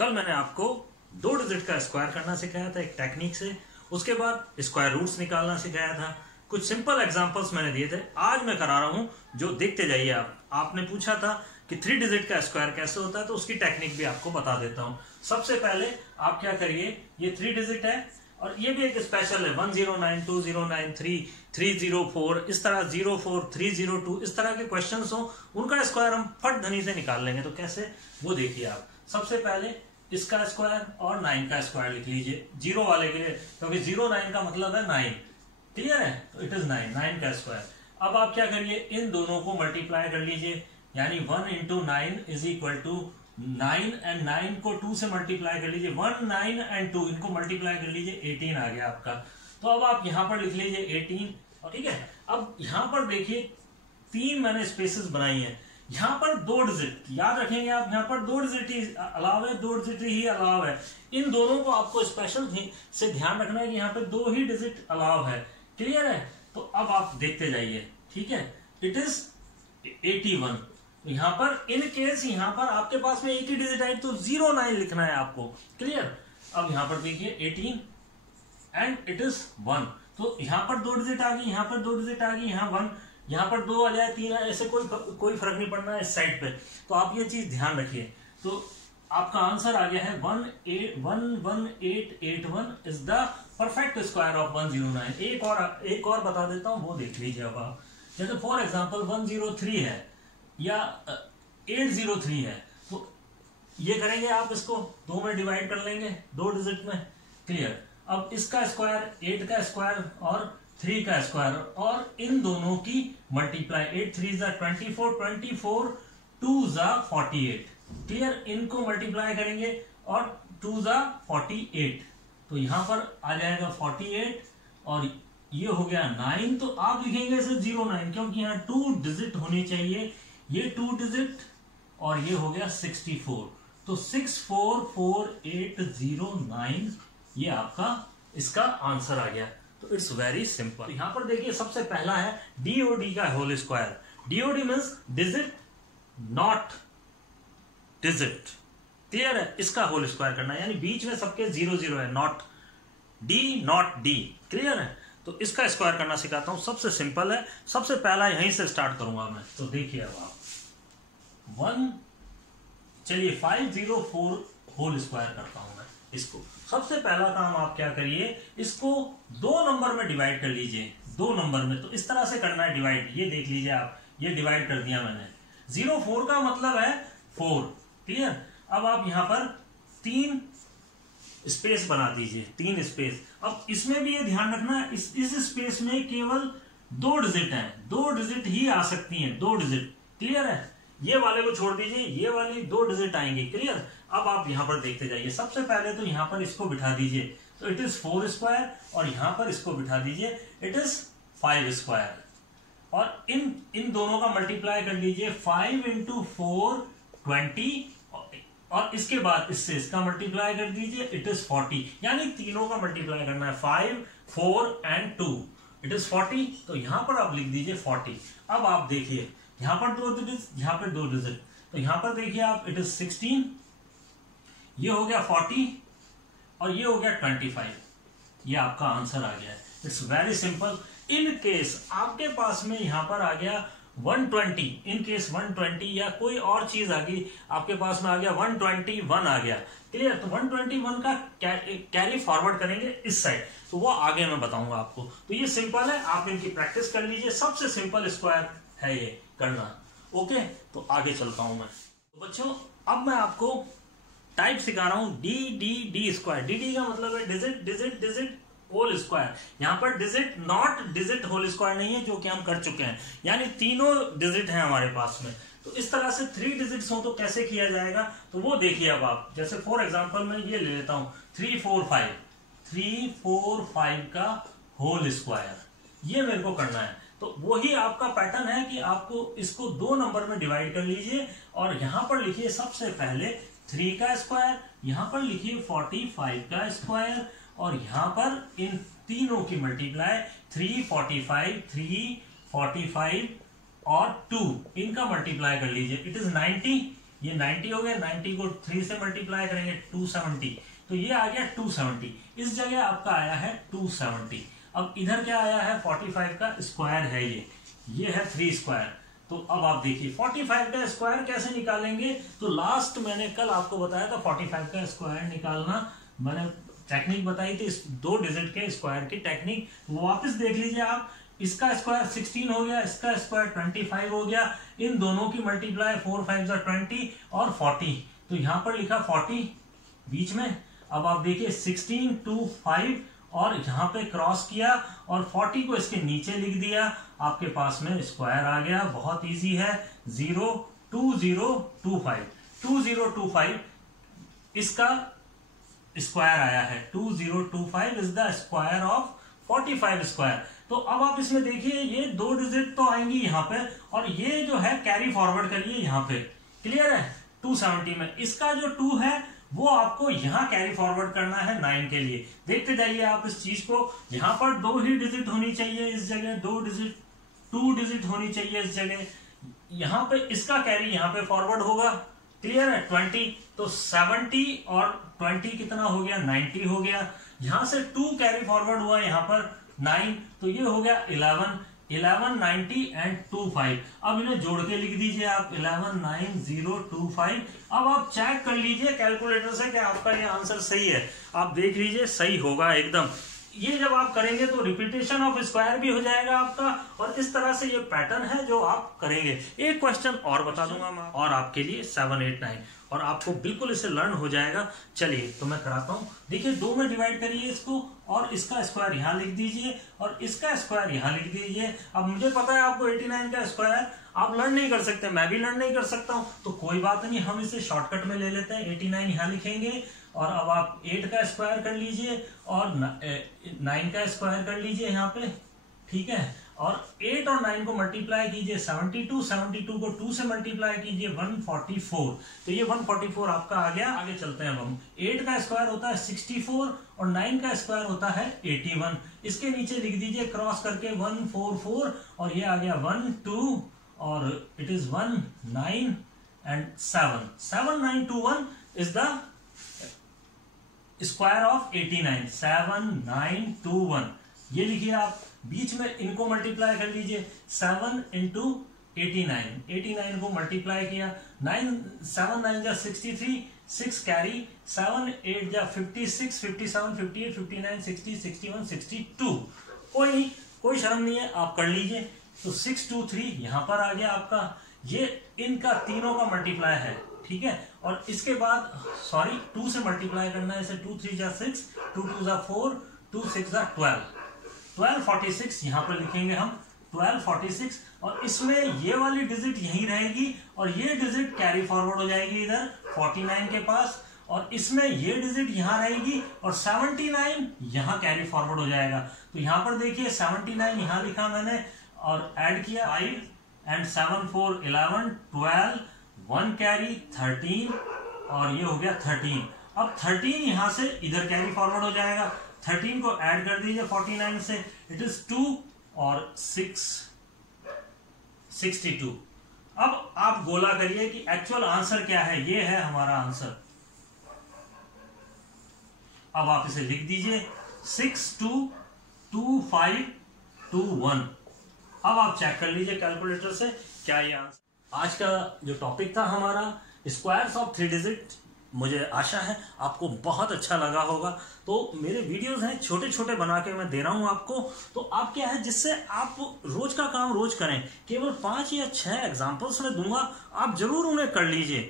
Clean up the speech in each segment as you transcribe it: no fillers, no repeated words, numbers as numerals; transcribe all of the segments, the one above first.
कल मैंने आपको 2 डिजिट का स्क्वायर करना सिखाया था एक टेक्निक से, उसके बाद स्क्वायर रूट्स निकालना सिखाया था। कुछ सिंपल एग्जांपल्स मैंने दिए थे, आज मैं करा रहा हूं जो देखते जाइए आप। आपने पूछा था कि 3 डिजिट का स्क्वायर कैसे होता है, तो उसकी टेक्निक भी आपको बता देता हूं। सबसे पहले आप क्या करिए, ये 3 डिजिट है और ये भी एक स्पेशल है 109 2093 304, इस तरह 04 302 इस तरह के क्वेश्चंस हो, उनका स्क्वायर हम फट धनी से निकाल लेंगे। तो कैसे, वो देखिए आप। सबसे पहले इसका स्क्वायर और 9 का स्क्वायर लिख लीजिए, 0 वाले के लिए, क्योंकि 09 का मतलब है 9। क्लियर है? तो इट इज 9 का स्क्वायर। अब आप क्या करिए, इन दोनों को मल्टीप्लाई कर लीजिए, यानी 1 into 9 is equal to 9 and 9 को 2 से मल्टीप्लाई कर लीजिए, 1 9 एंड 2 इनको मल्टीप्लाई कर लीजिए, 18 आ गया आपका। तो अब आप यहां पर लिख लीजिए 18, और ठीक है। अब यहां पर देखिए 3 मैंने स्पेसेस बनाई हैं, यहां पर 2 डिजिट याद रखेंगे आप, यहां पर 2 डिजिट ही अलाव है, 2 डिजिट ही अलाव है। इन दोनों को आपको स्पेशल से ध्यान रखना है कि यहाँ पे 2 ही डिजिट अलाव है। क्लियर है? तो अब आप देखते जाइए, ठीक है। It is 81। यहां पर इन केस यहां पर आपके पास में एक ही डिजिट आई तो 09 लिखना है आपको। क्लियर? अब यहां पर देखिए 18 एंड इट इज 1, तो यहां पर 2 डिजिट आ गई, यहां पर 2 डिजिट आ गई, यहां 1, यहां पर 2 आ जाए, 3 ऐसे कोई फर्क नहीं पड़ना है इस साइड पे। तो आप ये चीज ध्यान रखिए। तो आपका आंसर आ गया है 11881 is the perfect square of 109। एक और बता देता हूं, वो देख लीजिए अब आप। जैसे फॉर एग्जांपल 103 है या 803 है, तो ये करेंगे आप, इसको 2 में डिवाइड कर लेंगे, 2 डिजिट में। क्लियर? अब इसका स्क्वायर, 8 का स्क्वायर और 3 का स्क्वायर, और इन दोनों की मल्टीप्लाई, 8 3 जा 24, 24 2 जा 48। क्लियर? इनको मल्टीप्लाई करेंगे और 2 जा 48, तो यहां पर आ जाएगा 48 और ये हो गया 9। तो आप लिखेंगे इसे 09, क्योंकि यहाँ 2 डिजिट होनी चाहिए, ये 2 डिजिट और ये हो गया 64। तो 644809 ये आपका इसका आंसर आ गया। तो इट्स वेरी सिंपल। यहां पर देखिए सबसे पहला है DOD का whole square. DOD means digit not digit. Clear है? इसका होल स्क्वायर करना है, यानी बीच में सबके 0 है, not D not D. Clear है? तो इसका स्क्वायर करना सिखाता हूं, सबसे सिंपल है। सबसे पहला यहीं से स्टार्ट करूंगा मैं। तो देखिए अब आप 504 होल स्क्वायर करता हूं मैं इसको। सबसे पहला काम आप क्या करिए, इसको 2 नंबर में डिवाइड कर लीजिए, 2 नंबर में। तो इस तरह से करना है डिवाइड, ये देख लीजिए आप, ये डिवाइड कर दिया मैंने। 04 का मतलब है 4। क्लियर? अब आप यहां पर 3 स्पेस बना दीजिए, 3 स्पेस। अब इसमें भी ये ध्यान रखना, इस स्पेस में केवल 2 डिजिट हैं, 2 डिजिट ही आ सकती हैं, 2 डिजिट। क्लियर है? ये वाले को छोड़ दीजिए, ये वाली 2 डिजिट आएंगे। क्लियर? अब आप यहां पर देखते जाइए। सबसे पहले तो यहां पर इसको बिठा दीजिए, तो इट इज 4 स्क्वायर, और यहां पर इसको बिठा दीजिए, इट इज 5 स्क्वायर। और इन दोनों का मल्टीप्लाई कर लीजिए, 5 into 4 20, और इसके बाद इससे इसका मल्टीप्लाई कर दीजिए, इट इज 40। यानी तीनों का मल्टीप्लाई करना है, 5 4 एंड 2, इट इज 40। तो यहां पर आप लिख दीजिए 40। अब आप देखिए यहां पर 2 डिजिट, यहां पर 2 डिजिट, तो यहां पर देखिए आप, इट इज 16, ये हो गया 40 और ये हो गया 25। ये आपका आंसर आ गया है। It's very simple. In case आपके पास में यहां पर आ गया 120, इन केस 120 या कोई और चीज आ गई आपके पास में, आ गया 121 आ गया। क्लियर? तो 121 का कैरी फॉरवर्ड करेंगे इस साइड, तो वो आगे मैं बताऊंगा आपको। तो ये सिंपल है, आप इनकी प्रैक्टिस कर लीजिए। सबसे सिंपल स्क्वायर है ये करना। ओके, तो आगे चलता हूं मैं। तो बच्चों अब मैं आपको टाइप सिखा रहा हूं डी स्क्वायर। डी का मतलब है digit digit digit whole square. यहां पर digit not digit whole square नहीं है, जो कि हम कर चुके हैं, यानी तीनों डिजिट हैं हमारे पास में। तो इस तरह से 3 डिजिट्स हो तो कैसे किया जाएगा, तो वो देखिए अब आप। जैसे फॉर एग्जांपल मैं ये ले लेता हूं 345 का होल स्क्वायर, ये मेरे को करना है। तो वही आपका पैटर्न है कि आपको इसको 2 नंबर में डिवाइड कर लीजिए, और यहां पर लिखिए सबसे पहले 3 का स्क्वायर, यहां पर लिखिए 45 का स्क्वायर, और यहां पर इन तीनों की मल्टीप्लाई 345 और 2 इनका मल्टीप्लाई कर लीजिए, इट इज 90। ये 90 हो गया, 90 को 3 से मल्टीप्लाई करेंगे 270, तो ये आ गया 270। इस जगह आपका आया है 270। अब इधर क्या आया है, 45 का स्क्वायर है, ये है 3 स्क्वायर। तो अब आप देखिए 45 का स्क्वायर कैसे निकालेंगे। तो लास्ट मैंने कल आपको बताया था 45 का स्क्वायर निकालना, मैंने टेक्निक बताई थी, इस 2 डिजिट के स्क्वायर की टेक्निक, वो वापस देख लीजिए आप। इसका स्क्वायर 16 हो गया, इसका स्क्वायर 25 हो गया, इन दोनों की मल्टीप्लाई 4 5 20 और 40, तो यहां पर लिखा 40 बीच में। अब आप देखिए 16 2 5 और यहां पे क्रॉस किया और 40 को इसके नीचे लिख दिया, आपके पास में स्क्वायर आ गया। बहुत इजी है, 2025 2025 इसका स्क्वायर आया है, 2025 is the square of 45 square. तो अब आप इसमें देखिए ये 2 डिजिट तो आएंगी यहाँ पे, और ये जो है कैरी फॉरवर्ड करिए यहाँ पे, क्लियर है। 270 में इसका जो 2 है वो आपको यहाँ कैरी फॉरवर्ड करना है 9 के लिए। देखते जाइए आप इस चीज को, यहाँ पर 2 ही डिजिट होनी चाहिए, इस जगह 2 डिजिट होनी चाहिए इस जगह। यहाँ पे इसका कैरी यहाँ पे फॉरवर्ड होगा, क्लियर है। 20 तो 70 और 20 कितना हो गया, 90 हो गया। यहां से 2 कैरी फॉरवर्ड हुआ यहाँ पर 9, तो ये हो गया 11 90 एंड 25। अब इन्हें जोड़ के लिख दीजिए आप 119025। अब आप चेक कर लीजिए कैलकुलेटर से कि आपका ये आंसर सही है। आप देख लीजिए सही होगा एकदम। ये जब आप करेंगे तो रिपीटेशन ऑफ स्क्वायर भी हो जाएगा आपका, और इस तरह से ये पैटर्न है जो आप करेंगे। एक क्वेश्चन और बता दूंगा मैं और आपके लिए 7 8 9, और आपको बिल्कुल इसे लर्न हो जाएगा। चलिए तो मैं कराता हूं। देखिए 2 में डिवाइड करिए इसको, और इसका स्क्वायर यहां लिख दीजिए और इसका स्क्वायर यहां लिख दीजिए। अब मुझे पता है आपको 89 का स्क्वायर आप लर्न नहीं कर सकते, मैं भी लर्न नहीं कर सकता हूं, तो कोई बात नहीं, हम इसे शॉर्टकट में ले लेते हैं। 89 यहां लिखेंगे, और अब आप 8 का स्क्वायर कर लीजिए और 9 का स्क्वायर कर लीजिए यहाँ पे, ठीक है। और 8 और 9 को मल्टीप्लाई कीजिए 72 को 2 से मल्टीप्लाई कीजिए 144, तो ये 144 आपका आ गया। आगे चलते हैं हम। 8 का स्क्वायर होता है 64 और 9 का स्क्वायर होता है 81। इसके नीचे लिख दीजिए क्रॉस करके 144, और ये आ गया 1 2 और it is 1 9 and 7 7921 is the square of 89। 7921 ये लिखिए आप। बीच में इनको मल्टीप्लाई कर लीजिए 7 इंटू 89 को मल्टीप्लाई किया, 7 9 जा 63, 6 कैरी, 7 8 जा 56, 57 58 59 60 61 62। कोई शर्म नहीं है, आप कर लीजिए। तो 623 यहां पर आ गया आपका। ये इनका तीनों का मल्टीप्लाई है, ठीक है। और इसके बाद सॉरी 2 से मल्टीप्लाई करना है इसे। 2 3 जा 6, 2 2 जा 4, 2 6 जा 1246 यहां पर लिखेंगे हम 1246। और इसमें ये वाली डिजिट यहीं रहेगी और ये डिजिट कैरी फॉरवर्ड हो जाएगी इधर 49 के पास, और इसमें ये डिजिट यहां रहेगी और 79 यहां कैरी फॉरवर्ड हो जाएगा। तो यहां पर देखिए 79 यहां लिखा मैंने और ऐड किया 5 एंड 7 4 11 12 1 कैरी 13, और ये हो गया 13। अब 13 यहां से इधर कैरी फॉरवर्ड हो जाएगा। 13 को ऐड कर दीजिए 49 से, इट इज 2 और 6 62। अब आप गोला करिए कि एक्चुअल आंसर क्या है। ये है हमारा आंसर। अब आप इसे लिख दीजिए 622521। अब आप चेक कर लीजिए कैलकुलेटर से क्या ये आंसर। आज का जो टॉपिक था हमारा स्क्वायर्स ऑफ 3 डिजिट, मुझे आशा है आपको बहुत अच्छा लगा होगा। तो मेरे वीडियोस हैं छोटे छोटे बना के मैं दे रहा हूं आपको। तो आप क्या है जिससे आप रोज का काम रोज करें, केवल 5 या 6 एग्जांपल्स में दूंगा, आप जरूर उन्हें कर लीजिए।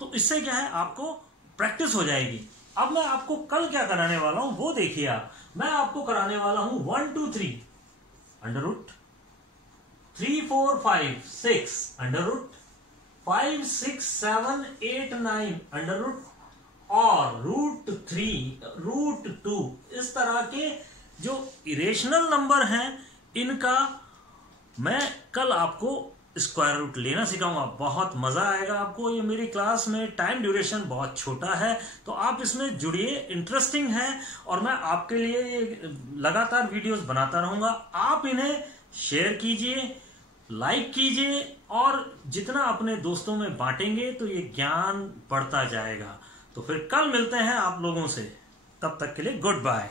तो इससे क्या है आपको प्रैक्टिस हो जाएगी। अब मैं आपको कल क्या कराने वाला हूं वो देखिए आप। मैं आपको कराने वाला हूं 1 2 3 under root 3 4 5 6 under root 5 6 7 8 9 under root और रूट 3 रूट 2। इस तरह के जो इरेशनल नंबर हैं इनका मैं कल आपको स्क्वायर रूट लेना सिखाऊंगा। बहुत मजा आएगा आपको। ये मेरी क्लास में टाइम ड्यूरेशन बहुत छोटा है, तो आप इसमें जुड़िए, इंटरेस्टिंग है, और मैं आपके लिए लगातार वीडियोस बनाता रहूंगा। आप इन्हें शेयर कीजिए, लाइक कीजिए और जितना अपने दोस्तों में बांटेंगे तो ये ज्ञान बढ़ता जाएगा। तो फिर कल मिलते हैं आप लोगों से, तब तक के लिए गुड बाय।